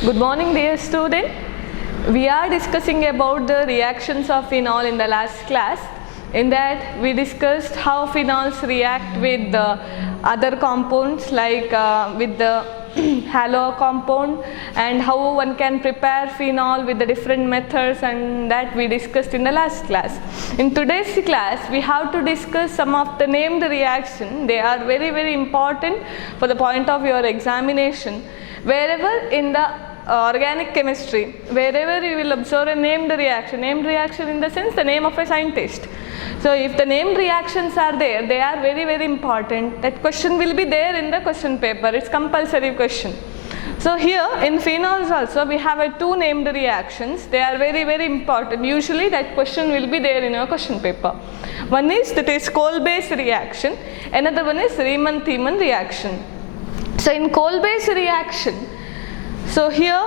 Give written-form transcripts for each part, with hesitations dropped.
Good morning, dear student. We are discussing about the reactions of phenol in the last class. In that we discussed how phenols react with the other compounds like with the halo compound, and how one can prepare phenol with the different methods, and that we discussed in the last class. In today's class we have to discuss some of the named reaction. They are very important for the point of your examination. Wherever in the organic chemistry, wherever you will observe a named reaction in the sense the name of a scientist. So if the named reactions are there, they are very important. That question will be there in the question paper. It's compulsory question. So here in phenols also we have two named reactions. They are very important. Usually that question will be there in your question paper. One is that is coal-base reaction. Another one is Riemann-Thiemann reaction. So in coal-base reaction, so here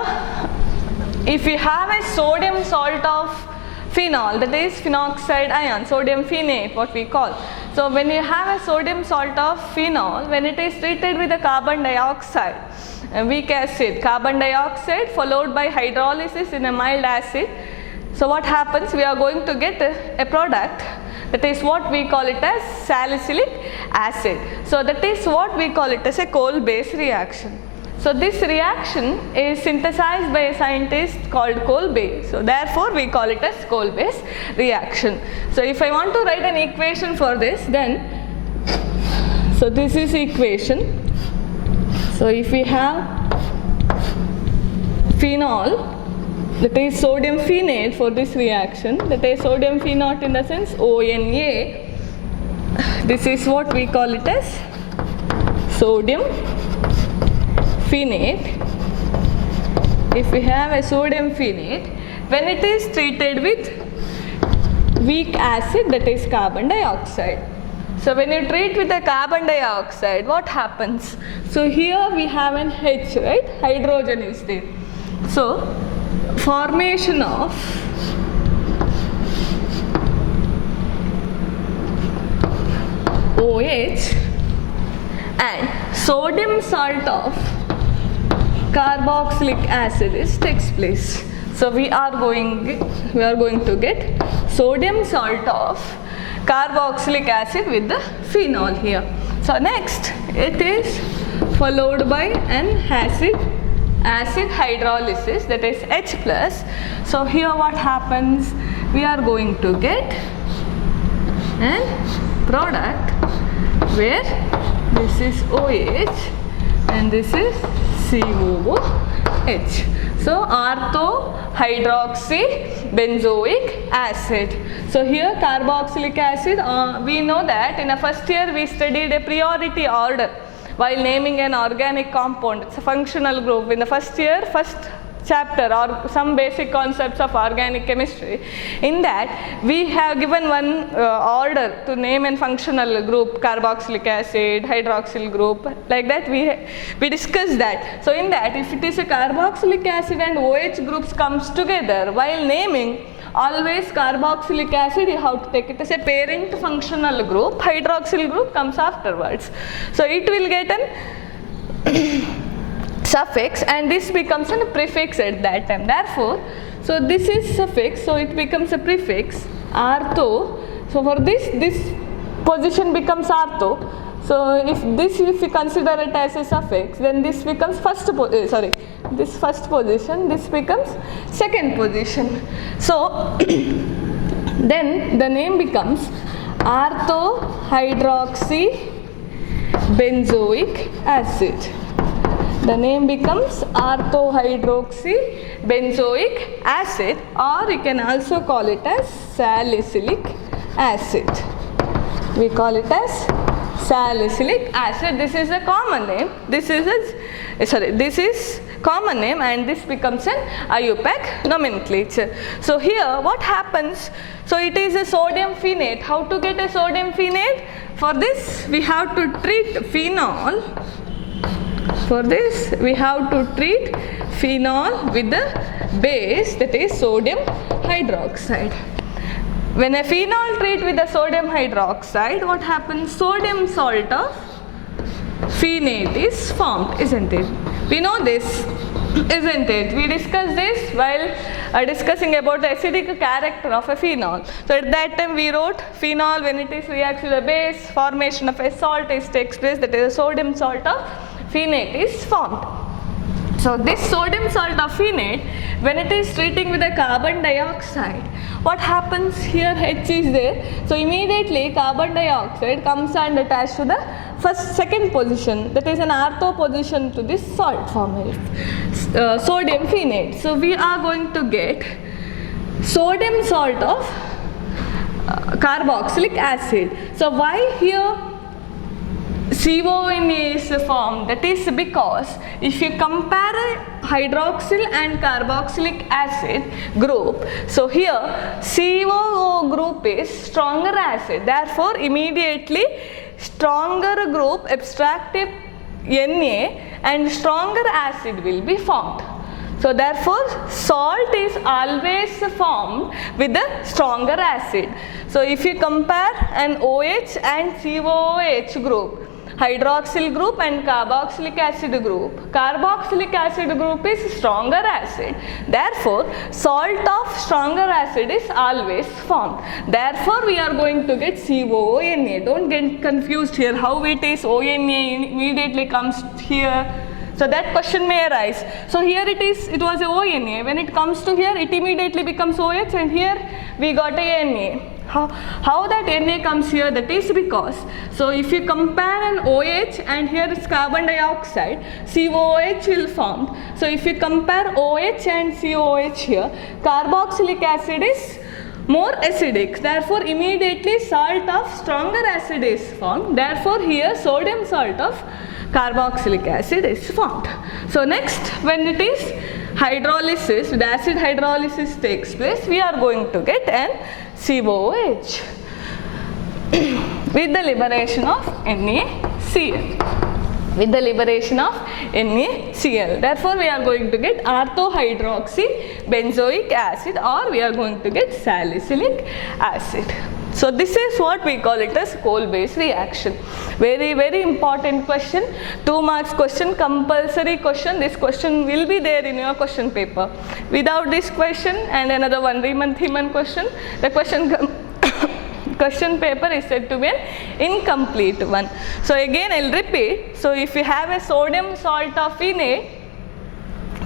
if we have a sodium salt of phenol, that is phenoxide ion, sodium phenate what we call. So when you have a sodium salt of phenol, when it is treated with a carbon dioxide, a weak acid, carbon dioxide followed by hydrolysis in a mild acid, so what happens? We are going to get a product, that is what we call it as salicylic acid. So that is what we call it as a coal-base reaction. So this reaction is synthesized by a scientist called Kolbe. So therefore we call it as coal-base reaction. So if I want to write an equation for this, then so this is equation. So if we have phenol, that is sodium phenate for this reaction, that is sodium phenate in the sense ONA, this is what we call it as sodium phenate. If we have a sodium phenate, when it is treated with weak acid, that is carbon dioxide. So when you treat with the carbon dioxide, what happens? So here we have an H, right? Hydrogen is there. So formation of OH and sodium salt of carboxylic acid takes place. So we are going to get sodium salt of carboxylic acid with the phenol here. So next it is followed by an acid hydrolysis, that is H plus. So here what happens? We are going to get an product where this is OH and this is COOH. So ortho hydroxy benzoic acid. So here carboxylic acid, we know that in a first year we studied a priority order while naming an organic compound. It's a functional group. In the first year, first chapter or some basic concepts of organic chemistry, in that we have given one order to name a functional group, carboxylic acid, hydroxyl group, like that we discussed that. So in that, if it is a carboxylic acid and OH groups comes together, while naming, always carboxylic acid you have to take it as a parent functional group, hydroxyl group comes afterwards. So it will get an suffix and this becomes a prefix at that time. Therefore, so this is suffix, so it becomes a prefix, ortho. So for this position becomes ortho. So if we consider it as a suffix, then this becomes this first position, this becomes second position. So then the name becomes ortho hydroxy benzoic acid. The name becomes ortho hydroxy benzoic acid, or you can also call it as salicylic acid. We call it as salicylic acid. This is a common name. This is common name, and this becomes an IUPAC nomenclature. So here what happens? So it is a sodium phenate. How to get a sodium phenate? For this we have to treat phenol. For this we have to treat phenol with the base, that is sodium hydroxide. When a phenol treat with the sodium hydroxide, what happens? Sodium salt of phenate is formed, isn't it? We know this. Isn't it? We discussed this while discussing about the acidic character of a phenol. So at that time we wrote phenol, when it is reacts with a base, formation of a salt takes place, that is a sodium salt of phenate is formed. So this sodium salt of phenate, when it is treating with a carbon dioxide, what happens here? H is there. So immediately carbon dioxide comes and attached to the second position, that is an ortho position to this salt formation, sodium phenate. So we are going to get sodium salt of carboxylic acid. So why here CONA is formed? That is because if you compare a hydroxyl and carboxylic acid group, so here COO group is stronger acid, therefore immediately stronger group abstractive Na and stronger acid will be formed. So therefore salt is always formed with the stronger acid. So if you compare an OH and COOH group, hydroxyl group and carboxylic acid group, carboxylic acid group is stronger acid, therefore salt of stronger acid is always formed. Therefore we are going to get COONA. Don't get confused here how it is ONA immediately comes here. So that question may arise. So here it was a ONA. When it comes to here, it immediately becomes OH, and here we got a Na. How that Na comes here? That is because, so if you compare an OH and here is carbon dioxide, COOH will form. So if you compare OH and COOH here, carboxylic acid is more acidic, therefore immediately salt of stronger acid is formed. Therefore here sodium salt of carboxylic acid is formed. So next, when it is hydrolysis, the acid hydrolysis takes place, we are going to get an COOH with the liberation of NaCl. With the liberation of NaCl. Therefore we are going to get orthohydroxy benzoic acid, or we are going to get salicylic acid. So this is what we call it as coal-base reaction. Very, very important question. 2 marks question, compulsory question. This question will be there in your question paper. Without this question and another one, Riemann-Theman question, the question paper is said to be an incomplete one. So again I will repeat. So if you have a sodium salt of phenate,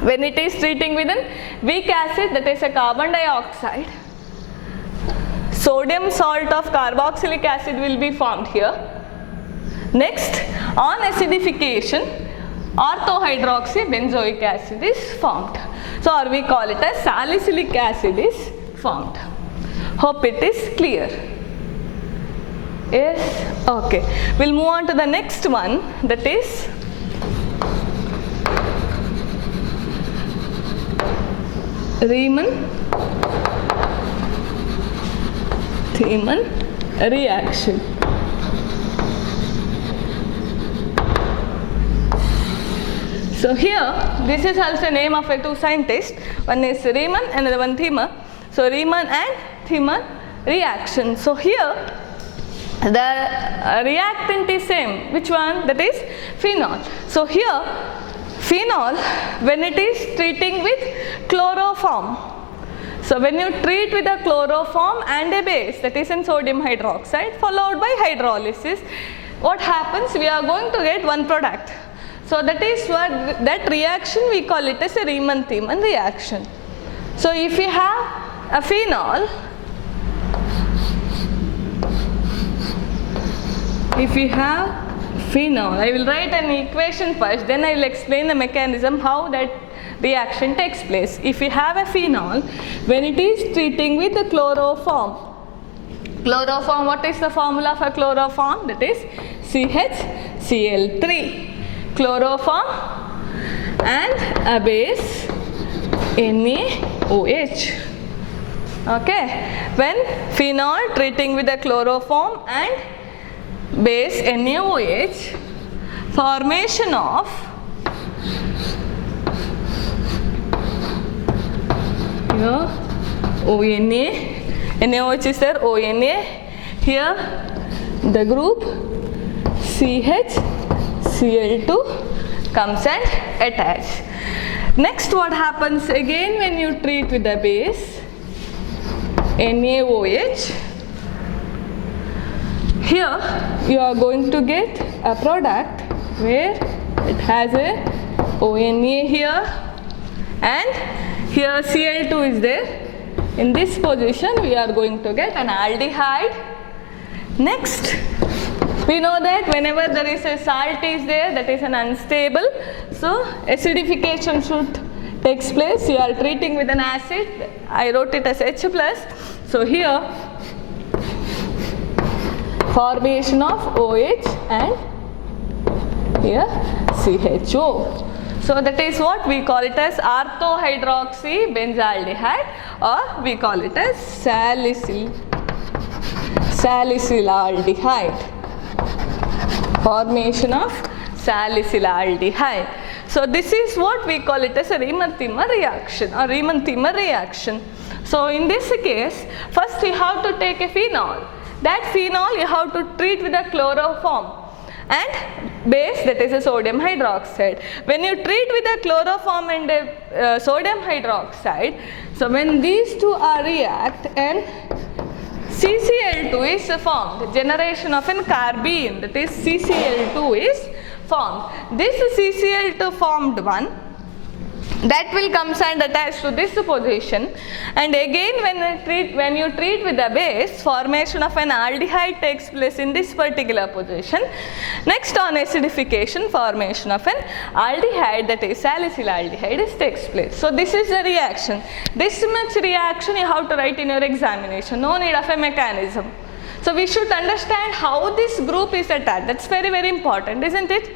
when it is treating with an weak acid, that is a carbon dioxide, sodium salt of carboxylic acid will be formed here. Next, on acidification, orthohydroxy benzoic acid is formed. So or we call it as salicylic acid is formed. Hope it is clear. Yes? Okay. We'll move on to the next one, that is Riemann-Theman reaction. So here, this is also name of a 2 scientists. One is Riemann, another one Theman. So Riemann and Theman reaction. So here, the reactant is same. Which one? That is phenol. So here, phenol, when it is treating with chloroform. So when you treat with a chloroform and a base, that is in sodium hydroxide, followed by hydrolysis, what happens? We are going to get one product. So that is what, that reaction we call it as a Riemann-Theman reaction. So if you have a phenol, I will write an equation first, then I will explain the mechanism how that reaction takes place. If you have a phenol, when it is treating with the chloroform, what is the formula for chloroform? That is CHCl3. Chloroform and a base NaOH. Okay. When phenol treating with the chloroform and base NaOH, formation of here ONA, NaOH is there, ONA, here the group CHCl2 comes and attach. Next, what happens again when you treat with the base NaOH? Here you are going to get a product where it has a ONA here and here Cl2 is there. In this position we are going to get an aldehyde. Next, we know that whenever there is a salt is there, that is an unstable, so acidification should takes place. You are treating with an acid, I wrote it as H+, so here formation of OH and here CHO. So that is what we call it as orthohydroxybenzaldehyde, or we call it as salicylaldehyde. Formation of salicylaldehyde. So this is what we call it as a Riemann-Thieme reaction or Riemann-Thieme reaction. So in this case, first you have to take a phenol. That phenol you have to treat with a chloroform and base, that is a sodium hydroxide. When you treat with a chloroform and a sodium hydroxide, so when these two are react and CCl2 is formed, generation of an carbene, that is CCl2 is formed. This CCl2 formed one, that will comes and attach to this position, and again when you treat with the base, formation of an aldehyde takes place in this particular position. Next, on acidification, formation of an aldehyde, that is salicylaldehyde takes place. So this is the reaction. This much reaction you have to write in your examination, no need of a mechanism. So we should understand how this group is attached. That's very, very important, isn't it?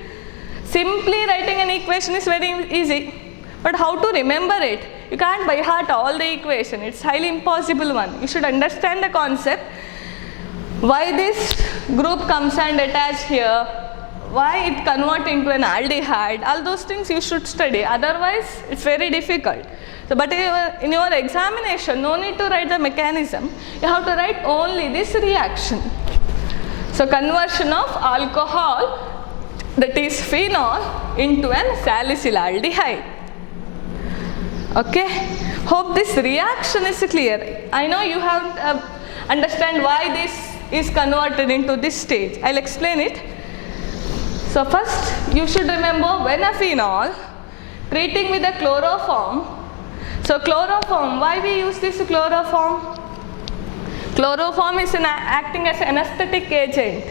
Simply writing an equation is very easy, but how to remember it? You can't by heart all the equation. It's highly impossible one. You should understand the concept. Why this group comes and attach here? Why it convert into an aldehyde? All those things you should study. Otherwise, it's very difficult. So, but in your examination, no need to write the mechanism. You have to write only this reaction. So, conversion of alcohol, that is phenol, into an salicylaldehyde. Okay, hope this reaction is clear. I know you have to understand why this is converted into this stage. I'll explain it. So first you should remember, when a phenol treating with a chloroform. So chloroform, why we use this chloroform? Chloroform is acting as an anesthetic agent.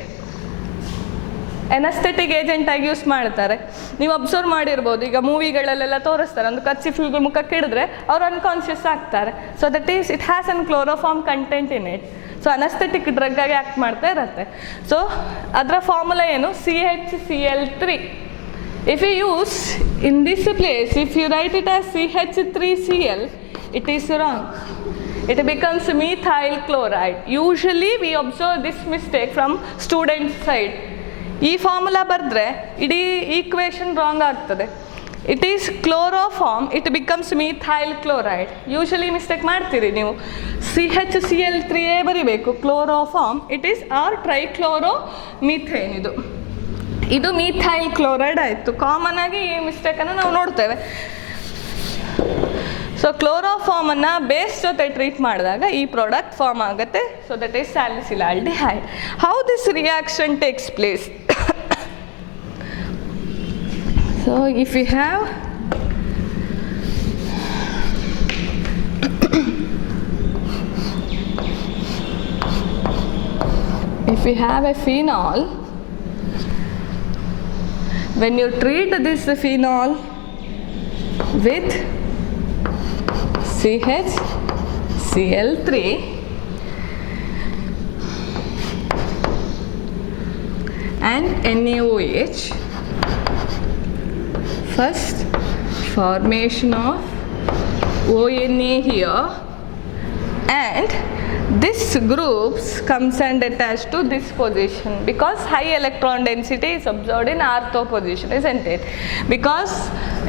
Anesthetic agent ಆಗಿ use ಮಾಡ್ತಾರೆ. ನೀವು observe ಮಾಡಿರ್ಬೋದು, ಈಗ ಮೂವಿಗಳಲ್ಲೆಲ್ಲ ತೋರಿಸ್ತಾರೆ, ಒಂದು ಕರ್ಚಿಫ್ಗೆ ಮುಖಕ್ಕೆ ಹಿಡಿದ್ರೆ ಅವ್ರು ಅನ್ಕಾನ್ಷಿಯಸ್ ಆಗ್ತಾರೆ. So that is it has an chloroform content in it. So anaesthetic drug ಆಗಿ ಆ್ಯಕ್ಟ್ ಮಾಡ್ತಾ ಇರುತ್ತೆ. ಸೊ ಅದರ ಫಾರ್ಮುಲಾ ಏನು? CHCl3. If you use in this place, if you write it as CH3Cl, it is wrong. It becomes methyl chloride. Usually we observe this mistake from student side. ಈ formula ಬರೆದ್ರೆ ಇಡೀ equation wrong ಆಗ್ತದೆ. It is chloroform, it becomes methyl chloride. Usually mistake ಮಾಡ್ತೀರಿ ನೀವು. CHCl3 ಬರಿಬೇಕು, chloroform, it is or trichloromethane. ಇದು methyl chloride ಆಯಿತು. Common ಆಗಿ ಈ ಮಿಸ್ಟೇಕನ್ನು ನಾವು ನೋಡ್ತೇವೆ. ಸೊ ಕ್ಲೋರೋಫಾರ್ಮನ್ನು ಬೇಸ್ ಜೊತೆ ಟ್ರೀಟ್ ಮಾಡಿದಾಗ ಈ ಪ್ರಾಡಕ್ಟ್ ಫಾರ್ಮ್ ಆಗುತ್ತೆ. So that is salicylaldehyde. How this reaction takes place? So if you have a phenol, when you treat this phenol with CHCl3 and NaOH, first formation of ONA here, and this groups comes and attached to this position because high electron density is observed in ortho position, isn't it? Because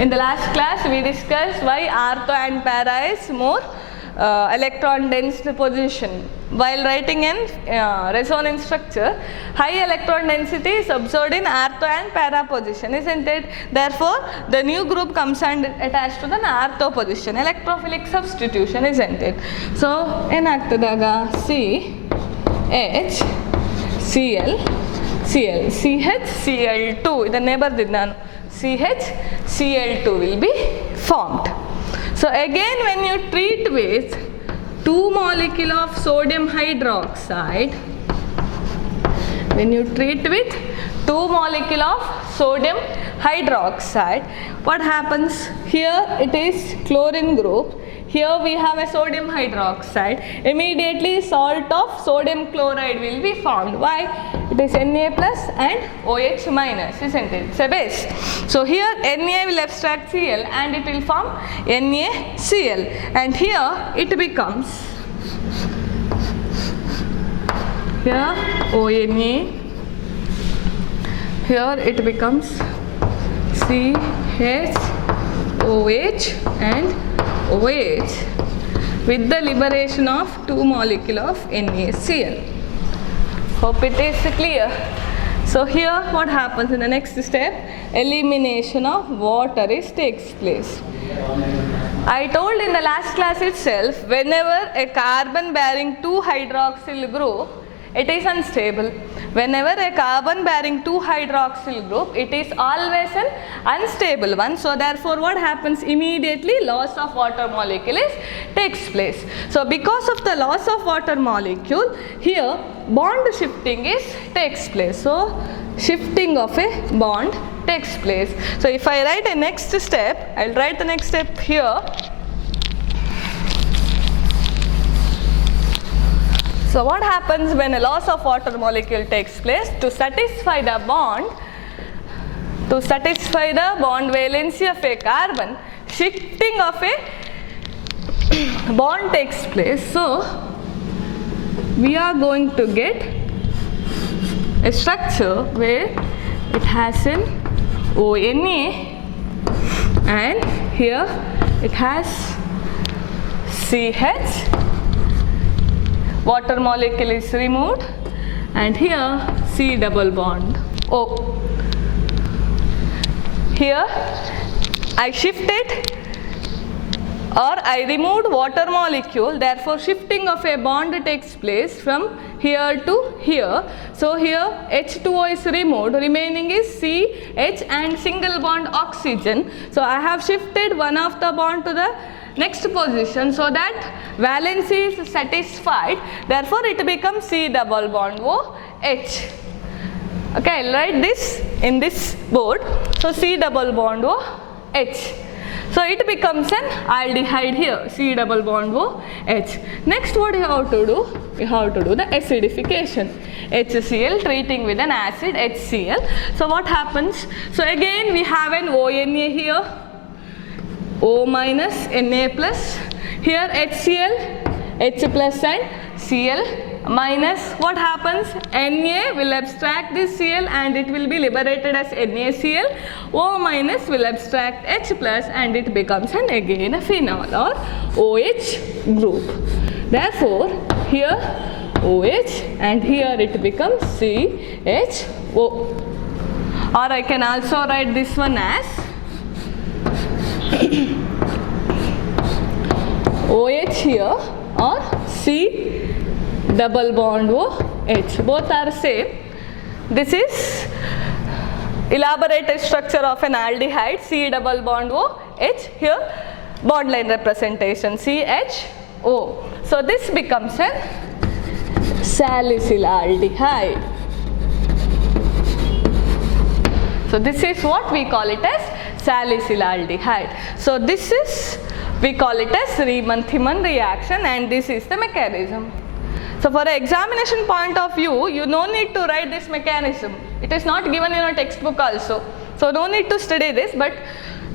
in the last class we discussed why ortho and para is more electron dense position. While writing in resonance structure, high electron density is observed in ortho and para position, isn't it? Therefore, the new group comes and attached to the ortho position. Electrophilic substitution, isn't it? So, enagtadaga C, H, Cl, Cl, CH, Cl2. ಇದನ್ನೇ ಬರ್ದಿದ್ದು ನಾನು. CH, Cl2 will be formed. So again, when you treat with 2 molecule of sodium hydroxide, when you treat with 2 molecule of sodium hydroxide, what happens? Here it is chlorine group. Here we have a sodium hydroxide. Immediately salt of sodium chloride will be formed. Why? It is Na plus and OH minus, isn't it? It's a base. So here Na will abstract Cl and it will form NaCl. And here it becomes, here ONA, here it becomes CH, OH and OH with the liberation of 2 molecule of NaCl. Hope it is clear. So here what happens in the next step? Elimination of water takes place. I told in the last class itself, whenever a carbon bearing 2 hydroxyl group, it is unstable. Whenever a carbon bearing 2 hydroxyl group, it is always an unstable one. So therefore what happens? Immediately loss of water molecule takes place. So because of the loss of water molecule, here bond shifting takes place. So shifting of a bond takes place. So if I write a next step, I will write the next step here. So what happens when a loss of water molecule takes place? To satisfy the bond valency of a carbon, shifting of a bond takes place. So we are going to get a structure where it has an ONA and here it has CH, water molecule is removed and here C double bond O. Here I shifted or I removed water molecule, therefore shifting of a bond takes place from here to here. So here H2O is removed, remaining is CH and single bond oxygen. So I have shifted one of the bond to the next position so that valency is satisfied, therefore it becomes C double bond OH. Okay, I'll write this in this board. So C double bond OH. So it becomes an aldehyde here, C double bond OH. Next what you have to do? You have to do the acidification. HCl treating with an acid HCl. So what happens? So again we have an ONA here, O minus, Na plus, here HCl, H plus and Cl minus. What happens? Na will abstract this Cl and it will be liberated as NaCl. O minus will abstract H plus and it becomes again a phenol or OH group. Therefore, here OH and here it becomes CHO. Or I can also write this one as OH here or C double bond OH. Both are same. This is elaborated structure of an aldehyde, C double bond OH. Here bond line representation CHO. So this becomes a salicylaldehyde. So this is what we call it as salicylaldehyde. So this is, we call it as Riemann-Thimann reaction and this is the mechanism. So for an examination point of view, you no need to write this mechanism. It is not given in a textbook also. So no need to study this, but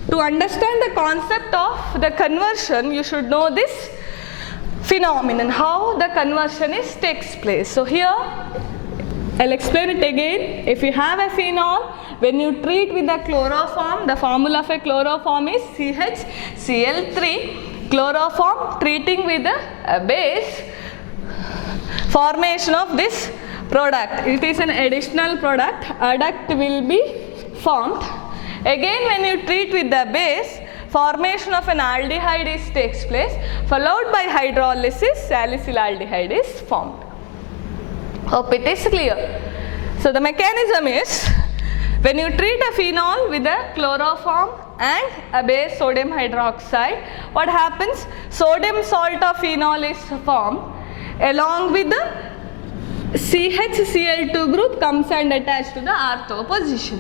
to understand the concept of the conversion, you should know this phenomenon, how the conversion takes place. So here, I'll explain it again. If you have a phenol, when you treat with the chloroform, the formula of a chloroform is CHCl3. chloroform treating with the base, formation of this product. It is an additional product, adduct will be formed. Again, when you treat with the base, formation of an aldehyde takes place, followed by hydrolysis, salicylaldehyde is formed. Hope it is clear. So the mechanism is, when you treat a phenol with a chloroform and a base sodium hydroxide, what happens? Sodium salt of phenol is formed along with the CHCl2 group comes and attached to the ortho position.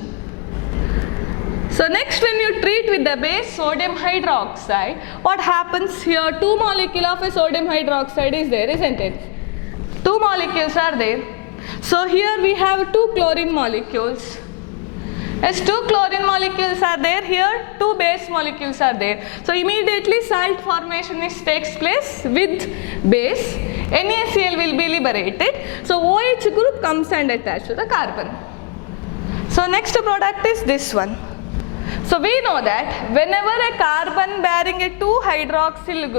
So next, when you treat with the base sodium hydroxide, what happens here? 2 molecules of a sodium hydroxide is there, isn't it? 2 molecules are there. So here we have 2 chlorine molecules. As 2 chlorine molecules are there, here 2 base molecules are there. So immediately salt formation takes place with base. NaCl will be liberated. So OH group comes and attached to the carbon. So next product is this one. So we know that whenever a carbon bearing a 2-hydroxyl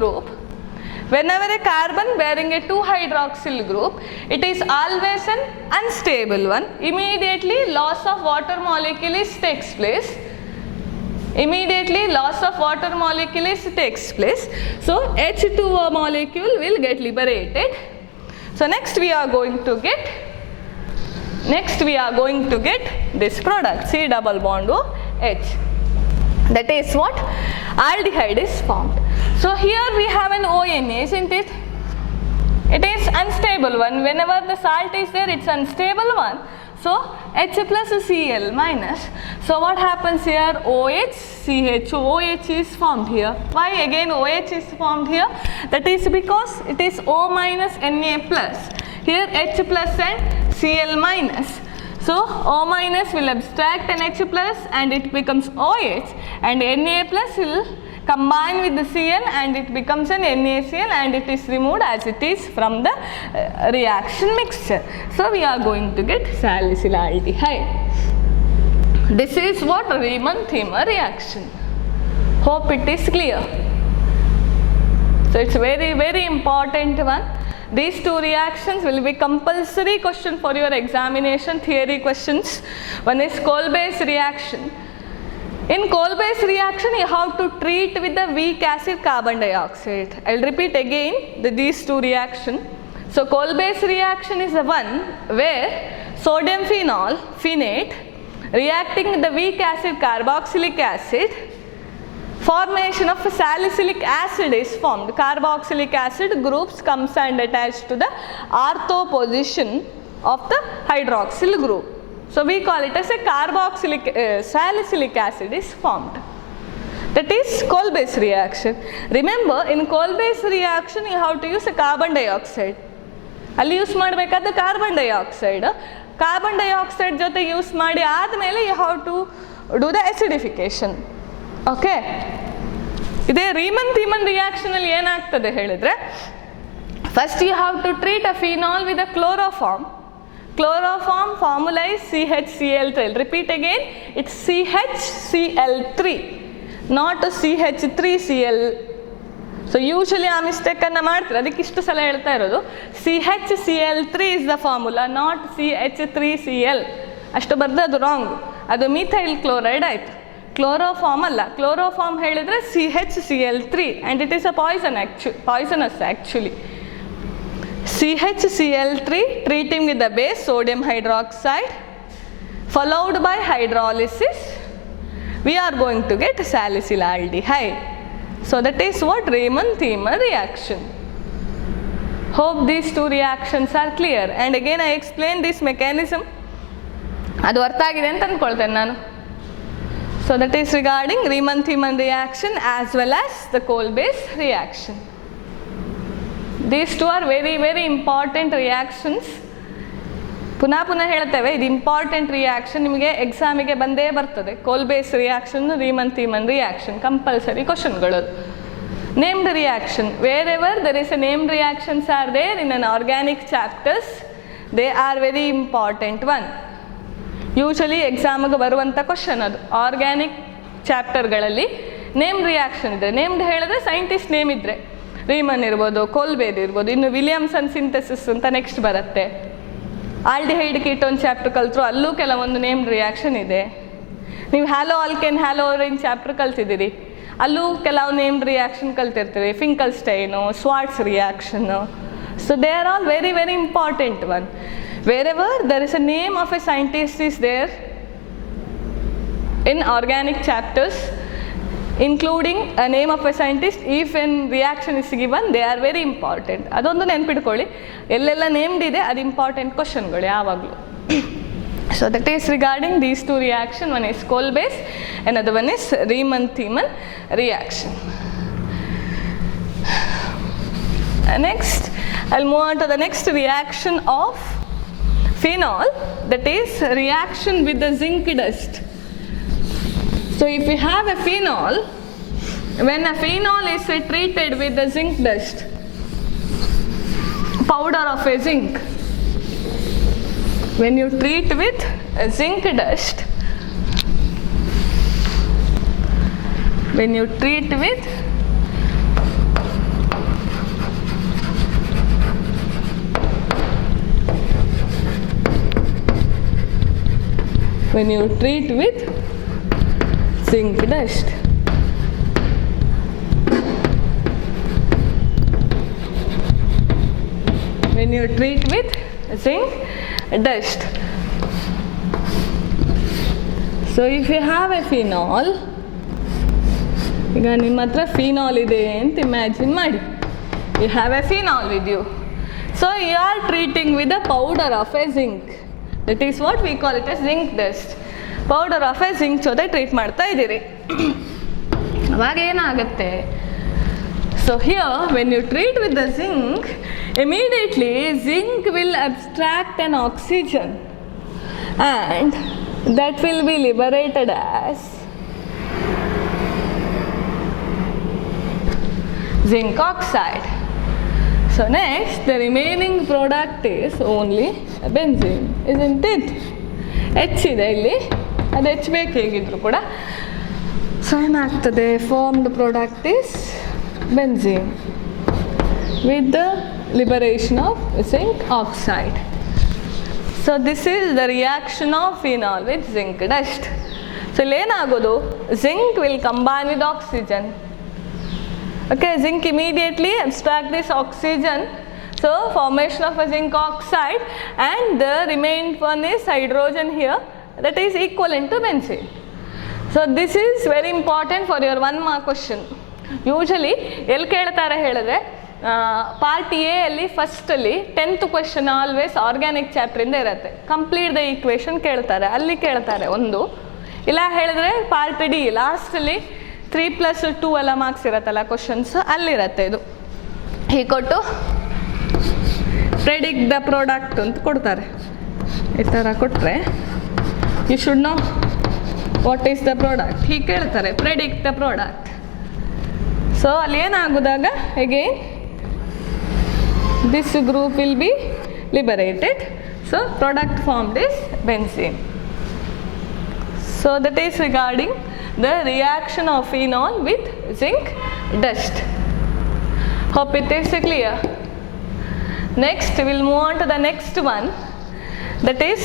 group, it is always an unstable one. Immediately loss of water molecule takes place. So H2O molecule will get liberated. So next we are going to get this product, C double bond OH. That is what? Aldehyde is formed. So here we have an ONA, isn't it? It is unstable one. Whenever the salt is there, it's unstable one. So H plus Cl minus. So what happens here? OH, CH. So OH is formed here. Why again OH is formed here? That is because it is O minus Na plus. Here H plus and Cl minus. So O minus will abstract an H plus and it becomes OH, and Na plus will combine with the Cl and it becomes an NaCl, and it is removed as it is from the reaction mixture. So we are going to get salicylaldehyde. This is what Riemann-Thieme reaction. Hope it is clear. So it's very important one. These 2 reactions will be compulsory question for your examination, theory questions. One is coal-base reaction. In coal-base reaction, you have to treat with the weak acid carbon dioxide. I will repeat again these 2 reactions. So coal-base reaction is the one where sodium phenol, phenate, reacting with the weak acid carboxylic acid, formation of salicylic acid is formed. Carboxylic acid groups comes and attached to the ortho position of the hydroxyl group. So we call it as a salicylic acid is formed. That is coal-base reaction. Remember, in coal-base reaction you have to use a carbon dioxide. Ali use ಮಾಡಬೇಕಾದ carbon dioxide. Carbon dioxide ಜೊತೆ use ಮಾಡಿ ಆದಮೇಲೆ you have to do the acidification. Okay. ಇದೇ Riemann-Thieme reaction ಅಲ್ಲಿ ಏನಾಗ್ತದೆ ಹೇಳಿದ್ರೆ, first you have to treat a phenol with a chloroform. Chloroform formula is CHCl3. I'll repeat again, it's CHCl3, not CH3Cl. So usually ಆ mistake ಅನ್ನು ಮಾಡ್ತಾರೆ, ಅದಕ್ಕೆ ಇಷ್ಟು ಸಲ ಹೇಳ್ತಾ ಇರೋದು. CHCl3 is the formula, not CH3Cl. ಅಷ್ಟು ಬರ್ದು ಅದು ರಾಂಗ್, ಅದು ಮಿಥೈಲ್ ಕ್ಲೋರೈಡ್ ಆಯ್ತು. ಕ್ಲೋರೋಫಾರ್ಮ್ ಅಲ್ಲ, ಕ್ಲೋರೋಫಾರ್ಮ್ ಹೇಳಿದ್ರೆ CHCl3 and it is a poisonous actually. CHCl3 treating with the base sodium hydroxide followed by hydrolysis, we are going to get salicylaldehyde. So that is what Riemann-Thieme reaction. Hope these 2 reactions are clear. And again I explain this mechanism. ಅದು ಅರ್ಥ ಆಗಿದೆ ಅಂತ ಅಂದ್ಕೊಳ್ತೇನೆ ನಾನು. So that is regarding Riemann-Thieme reaction as well as the coal-base reaction. These 2 are very important reactions. ಪುನಃ ಹೇಳ್ತೇವೆ, ಇದು important reaction, ನಿಮಗೆ ಎಕ್ಸಾಮಿಗೆ ಬಂದೇ ಬರ್ತದೆ. Kolbe's reaction, Riemann-Thieme reaction compulsory ಕ್ವಶನ್ಗಳು. Named reaction, wherever there is a named reactions are there in an organic chapters, they are very important one. Usually ಎಕ್ಸಾಮ್ಗೆ ಬರುವಂಥ ಕ್ವಶನ್ ಅದು. ಆರ್ಗ್ಯಾನಿಕ್ ಚಾಪ್ಟರ್ಗಳಲ್ಲಿ ನೇಮ್ ರಿಯಾಕ್ಷನ್ ಇದ್ದರೆ, ನೇಮ್ಡ್ ಹೇಳಿದ್ರೆ scientist name ಇದ್ದರೆ Riemann ಇರ್ಬೋದು, Kolbe ಇರ್ಬೋದು, ಇನ್ನು ವಿಲಿಯಮ್ಸನ್ ಸಿಂಥೆಸಿಸ್ ಅಂತ ನೆಕ್ಸ್ಟ್ ಬರುತ್ತೆ. ಆಲ್ಡಿಹೈಡ್ ಕೀಟೋನ್ ಚಾಪ್ಟರ್ ಕಲ್ತರು, ಅಲ್ಲೂ ಕೆಲವೊಂದು ನೇಮ್ಡ್ ರಿಯಾಕ್ಷನ್ ಇದೆ. ನೀವು haloalkane haloarene chapter ಕಲ್ತಿದ್ದೀರಿ, ಅಲ್ಲೂ ಕೆಲವು ನೇಮ್ಡ್ ರಿಯಾಕ್ಷನ್ ಕಲ್ತಿರ್ತೀರಿ, ಫಿಂಕಲ್ಸ್ಟೈನು, ಸ್ವಾರ್ಟ್ಸ್ ರಿಯಾಕ್ಷನ್ನು. So they are all very very important one. Wherever there is a name of a scientist is there in organic chapters, including a name of a scientist, if an reaction is given, they are very important. ಅದೊಂದು ನೆನ್ಪಿಟ್ಕೊಳ್ಳಿ, ಎಲ್ಲೆಲ್ಲ named ಇದೆ ಅದು important ಕ್ವಶನ್ಗಳು ಯಾವಾಗಲೂ. So that is regarding these two reactions. One is Kolbe's, another one is Riemann-Thiemann reaction. Next, I'll move on to the next reaction of phenol, that is reaction with the zinc dust. So if we have a phenol, when a phenol is treated with the zinc dust, powder of a zinc, when you treat with a zinc dust, when you treat with zinc dust, when you treat with zinc dust. So if you have a phenol, ಈಗ ನಿಮ್ಮ ಹತ್ರ phenol ಇದೆ ಅಂತ imagine ಮಾಡಿ, you have a phenol with you. So you are treating with a powder of a zinc. That is what we call it as zinc dust. Powder of a zinc ಜೊತೆ treat ಮಾಡ್ತಾ ಇದ್ದೀರಿ. ಅವಾಗ ಏನಾಗುತ್ತೆ, so here when you treat with the zinc, immediately zinc will abstract an oxygen and that will be liberated as zinc oxide. So next, the remaining product is only benzene, isn't it? H ಇದೆ ಇಲ್ಲಿ, ಅದು H ಬೇಕು ಹೇಗಿದ್ರು ಕೂಡ. So ಏನಾಗ್ತದೆ, formed product is benzene with the liberation of zinc oxide. So this is the reaction of phenol with zinc dust. So ಇಲ್ಲಿ ಏನಾಗೋದು, zinc will combine with oxygen. Okay, zinc immediately abstract this oxygen, so formation of a zinc oxide, and the remaining one is hydrogen here, that is equivalent to benzene. So this is very important for your 1 mark question. Usually ಎಲ್ಲಿ ಕೇಳ್ತಾರೆ ಹೇಳಿದ್ರೆ part A ಅಲ್ಲಿ ಫಸ್ಟಲ್ಲಿ 10th question always organic ಚಾಪ್ಟ್ರಿಂದ ಇರುತ್ತೆ. Complete the equation ಕೇಳ್ತಾರೆ, ಅಲ್ಲಿ ಕೇಳ್ತಾರೆ ಒಂದು. ಇಲ್ಲ ಹೇಳಿದ್ರೆ ಪಾರ್ಟ್ ಡಿ ಲಾಸ್ಟಲ್ಲಿ 3+2 ಎಲ್ಲ ಮಾರ್ಕ್ಸ್ ಇರತ್ತಲ್ಲ ಕ್ವಶನ್ಸ್, ಅಲ್ಲಿರತ್ತೆ. ಇದು ಹೀಗೆ ಕೊಟ್ಟು ಪ್ರೆಡಿಕ್ಟ್ ದ ಪ್ರಾಡಕ್ಟ್ ಅಂತ ಕೊಡ್ತಾರೆ. ಈ ಥರ ಕೊಟ್ಟರೆ you should know what is the product, ಹೀಗೆ ಕೇಳ್ತಾರೆ ಪ್ರೆಡಿಕ್ಟ್ ದ ಪ್ರಾಡಕ್ಟ್. ಸೊ ಅಲ್ಲಿ ಏನಾಗೋದಾಗ again this group will be liberated. So product formed is benzene. So that is regarding the reaction of phenol with zinc dust. Hope it is clear. Next we will move on to the next one, that is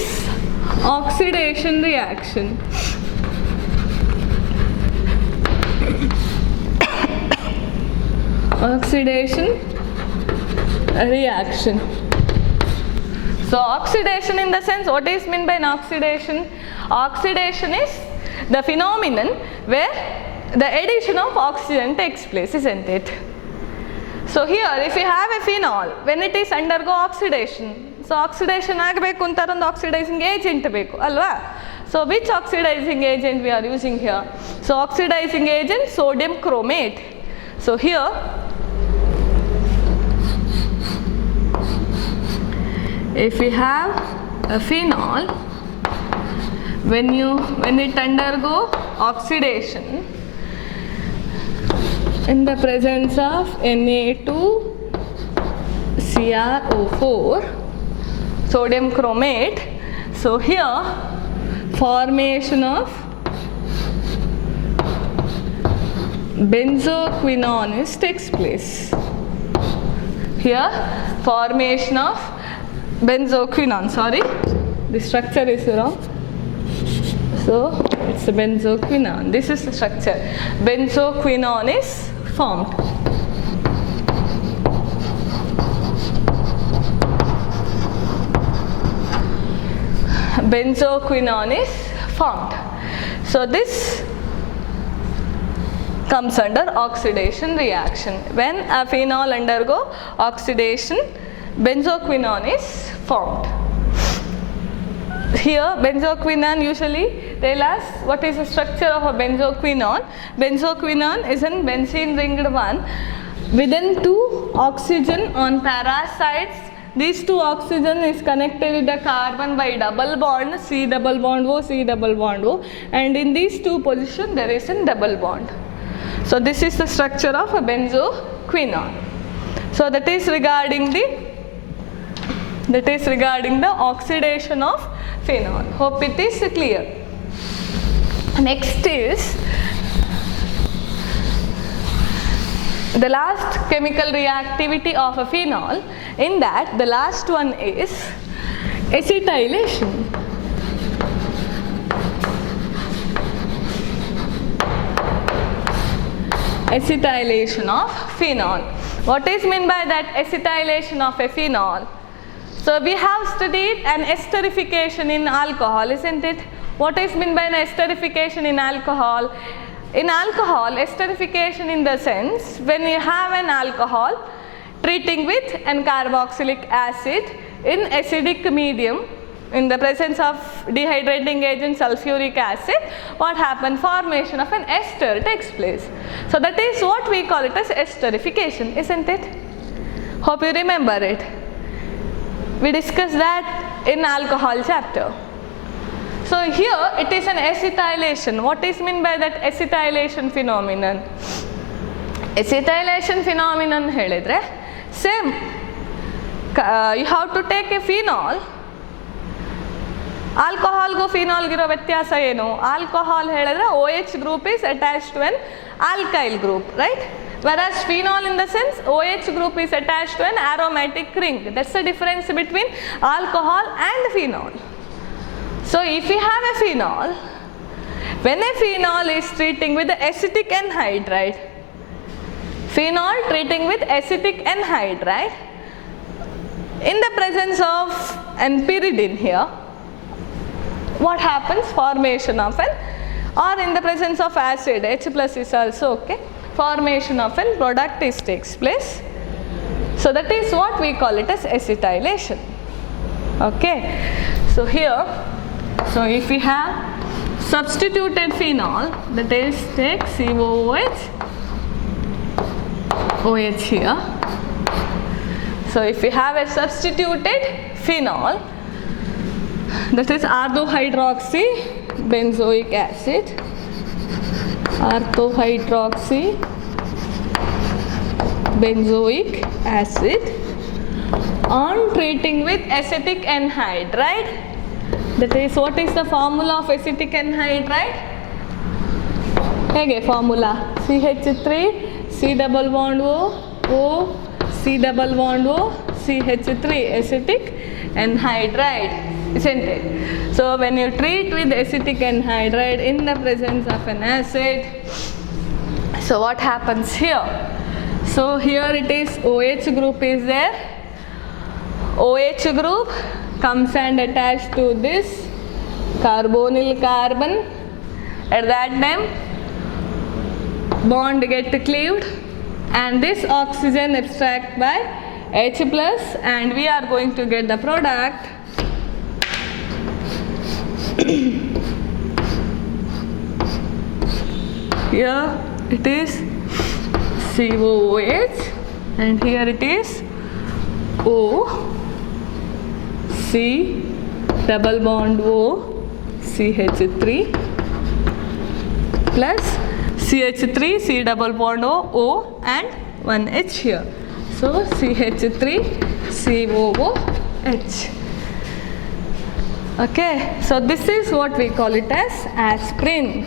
oxidation reaction. Oxidation reaction. So oxidation in the sense, what is meant by an oxidation? Oxidation is the phenomenon where the addition of oxygen takes place, isn't it? So here if you have a phenol, when it is undergo oxidation, so oxidation ಆಗಬೇಕು ಅಂತ ಒಂದು oxidising agent ಬೇಕು ಅಲ್ವಾ? So which oxidizing agent we are using here? So oxidizing agent sodium chromate. So here if we have a phenol, when it undergo oxidation in the presence of Na2CrO4, sodium chromate, so here formation of benzoquinones takes place. Here, formation of benzoquinone. Sorry, the structure is wrong. So it's a benzoquinone. This is the structure. Benzoquinone is formed. Benzoquinone is formed. So this comes under oxidation reaction. When a phenol undergo oxidation, benzoquinone is formed. Here benzoquinone, usually tell us what is the structure of a benzoquinone. Benzoquinone is an benzene ringed one within two oxygen on parasites. These two oxygen is connected with the carbon by double bond, C double bond O, C double bond O, and in these two position there is a double bond. So this is the structure of a benzoquinone. So that is regarding the oxidation of phenol. Hope it is clear. Next is the last chemical reactivity of a phenol. In that, the last one is acetylation. Acetylation of phenol. What is meant by that acetylation of a phenol? So we have studied an esterification in alcohol, isn't it? What is meant by an esterification in alcohol? In alcohol, esterification in the sense when you have an alcohol treating with an carboxylic acid in acidic medium in the presence of dehydrating agent sulfuric acid, what happens? Formation of an ester takes place. So that is what we call it as esterification, isn't it? Hope you remember it. We discussed that in alcohol chapter. So here it is an acetylation. What is meant by that acetylation phenomenon? Acetylation phenomenon ಹೇಳಿದ್ರೆ same. You have to take a phenol. ಆಲ್ಕೋಹಾಲ್ಗೂ ಫಿನಾಲ್ಗಿರೋ ವ್ಯತ್ಯಾಸ ಏನು? Alcohol ಹೇಳಿದ್ರೆ OH group is attached to an alkyl group, right? Whereas phenol in the sense OH group is attached to an aromatic ring. That's the difference between alcohol and phenol. So if we have a phenol, when a phenol is treating with the acetic anhydride, phenol treating with acetic anhydride in the presence of an pyridine here, what happens? Formation of an, or in the presence of acid, H plus is also okay, formation of an product is takes place. So that is what we call it as acetylation. Okay, so here, so if we have substituted phenol, that is take COOH, OH here. So if we have a substituted phenol, that is orthohydroxy benzoic acid, orthohydroxy benzoic acid on treating with acetic anhydride. That is, what is the formula of acetic anhydride? Hege formula CH3 C double bond O, O C double bond O, CH3 acetic anhydride, isn't it? So when you treat with acetic anhydride in the presence of an acid, so what happens here? So here it is OH group is there. OH group comes and attached to this carbonyl carbon. At that time bond get cleaved and this oxygen abstract by H plus, and we are going to get the product here it is COOH and here it is O, C double bond O, CH3 plus CH3 C double bond O, O and one H here. So CH3 COOH. Okay, so this is what we call it as aspirin.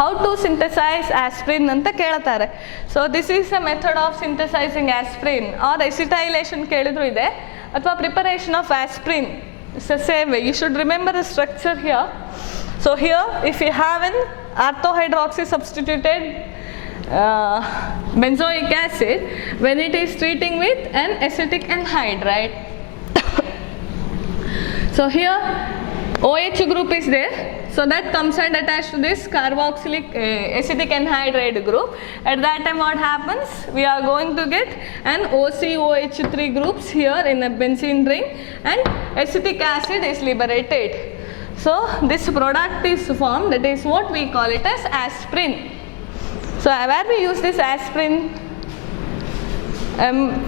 How to synthesise aspirin ಅಂತ ಕೇಳ್ತಾರೆ. So this is a method of synthesising aspirin or acetylation ಕೇಳಿದ್ರು ಇದೆ, ಅಥವಾ preparation of aspirin. It's the same way. You should remember the structure here. So here, if you have an orthohydroxy substituted benzoic acid, when it is treating with an acetic anhydride. So here OH group is there, so that comes and attached to this carboxylic acetic anhydride group. At that time what happens, we are going to get an OCOH3 groups here in a benzene ring, and acetic acid is liberated. So this product is formed, that is what we call it as aspirin. So where we use this aspirin,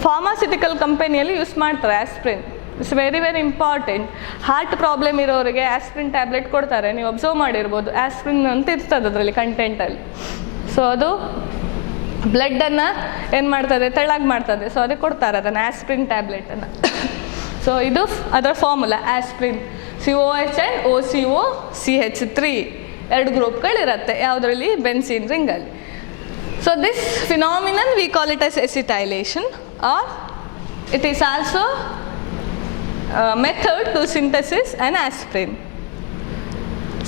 pharmaceutical company alli use ಮಾಡ್ತಾರೆ aspirin. It's very very important. Heart problem ಇರೋರಿಗೆ ಆಸ್ಪ್ರಿನ್ tablet ಕೊಡ್ತಾರೆ, ನೀವು observe ಮಾಡಿರ್ಬೋದು, ಆಸ್ಪ್ರಿನ್ ಅಂತ ಇರ್ತದೆ ಅದರಲ್ಲಿ ಕಂಟೆಂಟಲ್ಲಿ. So ಅದು ಬ್ಲಡ್ಡನ್ನು ಏನು ಮಾಡ್ತದೆ, ತೆಳ್ಳಗೆ ಮಾಡ್ತದೆ. ಸೊ ಅದಕ್ಕೆ ಕೊಡ್ತಾರೆ ಅದನ್ನು, ಆಸ್ಪ್ರಿನ್ ಟ್ಯಾಬ್ಲೆಟನ್ನು. ಸೊ ಇದು ಅದರ ಫಾರ್ಮುಲಾ ಆಸ್ಪ್ರಿನ್. COH ಆ್ಯಂಡ್ OCOCH3 ಎರಡು ಗ್ರೂಪ್ಗಳಿರುತ್ತೆ ಯಾವುದರಲ್ಲಿ, ಬೆನ್ಸಿನ್ ರಿಂಗಲ್ಲಿ. So this phenomenon we call it as acetylation, or it is also method to synthesis an aspirin.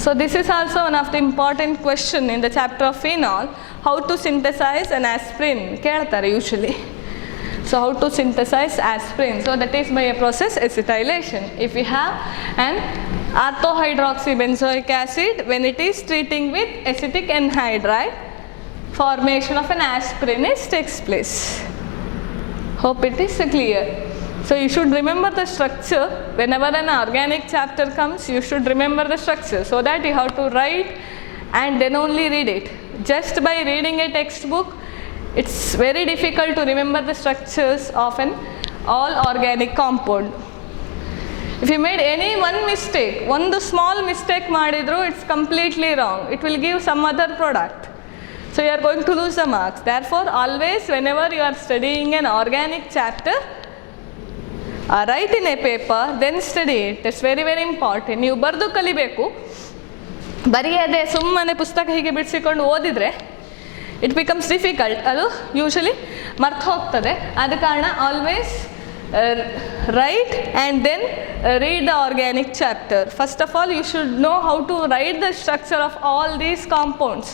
So this is also one of the important question in the chapter of phenol, how to synthesize an aspirin keltare usually. So how to synthesize aspirin, so that is by a process acetylation. If we have an orthohydroxybenzoic acid, when it is treating with acetic anhydride, formation of an aspirin takes place. Hope it is clear. So you should remember the structure. Whenever an organic chapter comes, you should remember the structure, so that you have to write and then only read it. Just by reading a textbook, it's very difficult to remember the structures of an all organic compound. If you made any one mistake, one small mistake madidru, it's completely wrong. It will give some other product. So you are going to lose the marks. Therefore, always whenever you are studying an organic chapter, write in a paper, then study it. It's very very important. ನೀವು ಬರೆದು ಕಲಿಬೇಕು, ಬರೆಯದೆ ಸುಮ್ಮನೆ ಪುಸ್ತಕ ಹೀಗೆ ಬಿಡಿಸಿಕೊಂಡು ಓದಿದರೆ it becomes difficult. ಅದು usually ಮರ್ತು ಹೋಗ್ತದೆ. ಆದ ಕಾರಣ always write and then read the organic chapter. First of all, you should know how to write the structure of all these compounds.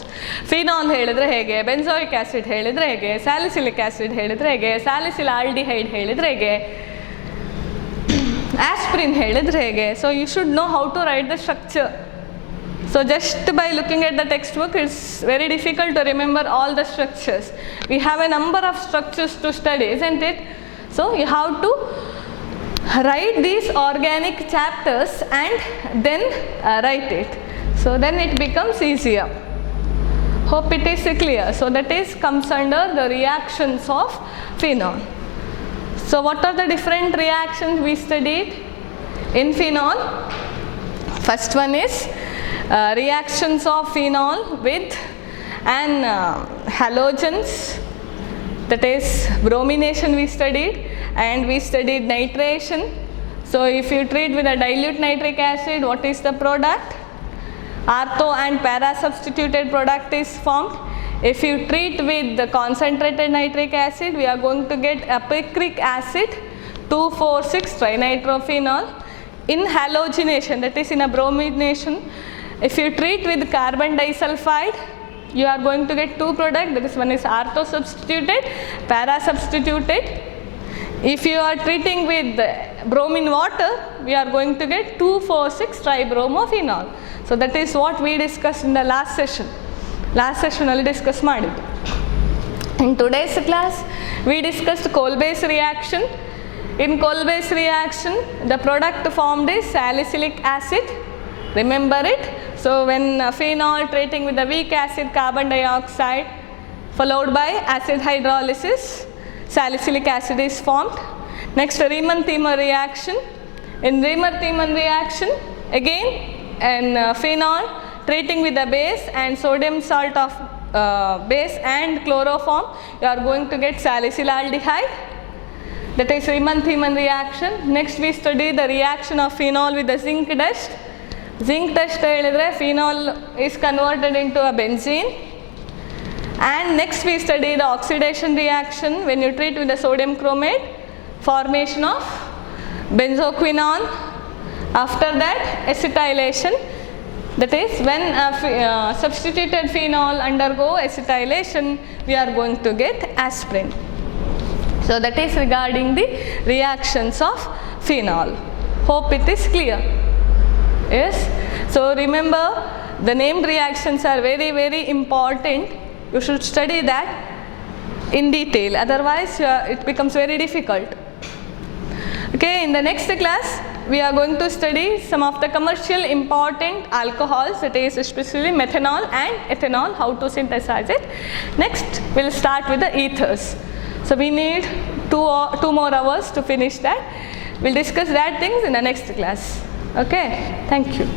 Phenol ಹೇಳಿದ್ರೆ ಹೇಗೆ, ಬೆನ್ಜೋಯಿಕ್ ಆಸಿಡ್ ಹೇಳಿದ್ರೆ ಹೇಗೆ, ಸ್ಯಾಲಿಸಿಲಿಕ್ ಆಸಿಡ್ ಹೇಳಿದ್ರೆ ಹೇಗೆ, ಸ್ಯಾಲಿಸಿಲ್ ಆಲ್ಡಿಹೈಡ್ ಹೇಳಿದ್ರೆ ಹೇಗೆ, aspirin ಹೇಳಿದ್ರೆ ಹೇಗೆ. So you should know how to write the structure. So just by looking at the textbook, it's very difficult to remember all the structures. We have a number of structures to study, isn't it? So you have to write these organic chapters and then write it. So then it becomes easier. Hope it is clear. So that is comes under the reactions of phenol. So what are the different reactions we studied in phenol? First one is reactions of phenol with an halogens, that is bromination we studied, and we studied nitration. So if you treat with a dilute nitric acid, what is the product? Ortho and para substituted product is formed. If you treat with the concentrated nitric acid, we are going to get a picric acid 2,4,6-trinitrophenol. In halogenation, that is in a bromination, if you treat with carbon disulfide, you are going to get two products. That is, one is ortho substituted, para substituted. If you are treating with bromine water, we are going to get 2,4,6-tribromophenol. So that is what we discussed in the last session. Last session already discuss ಮಾಡಿದ್ದು. In today's class, we discussed Kolbe's reaction. In Kolbe's reaction, the product formed is salicylic acid. Remember it? So when phenol treating with the weak acid carbon dioxide followed by acid hydrolysis, salicylic acid is formed. Next, Riemann-Thieme reaction. In Riemann-Thieme reaction, again, and phenol treating with the base and sodium salt of base and chloroform, you are going to get salicylaldehyde. That is Riemann-Thieme reaction. Next, we study the reaction of phenol with the zinc dust. zinc test ಹೇಳಿದ್ರೆ phenol is converted into a benzene. And next we study the oxidation reaction when you treat with the sodium chromate, formation of benzoquinone. After that acetylation, that is when substituted phenol undergo acetylation, we are going to get aspirin. So that is regarding the reactions of phenol. Hope it is clear. Yes. So remember, the named reactions are very, very important. You should study that in detail, otherwise it becomes very difficult. Okay, in the next class we are going to study some of the commercial important alcohols, that is especially methanol and ethanol, how to synthesize it. Next we'll start with the ethers. So we need two more hours to finish that. We'll discuss that things in the next class. Okay, thank you.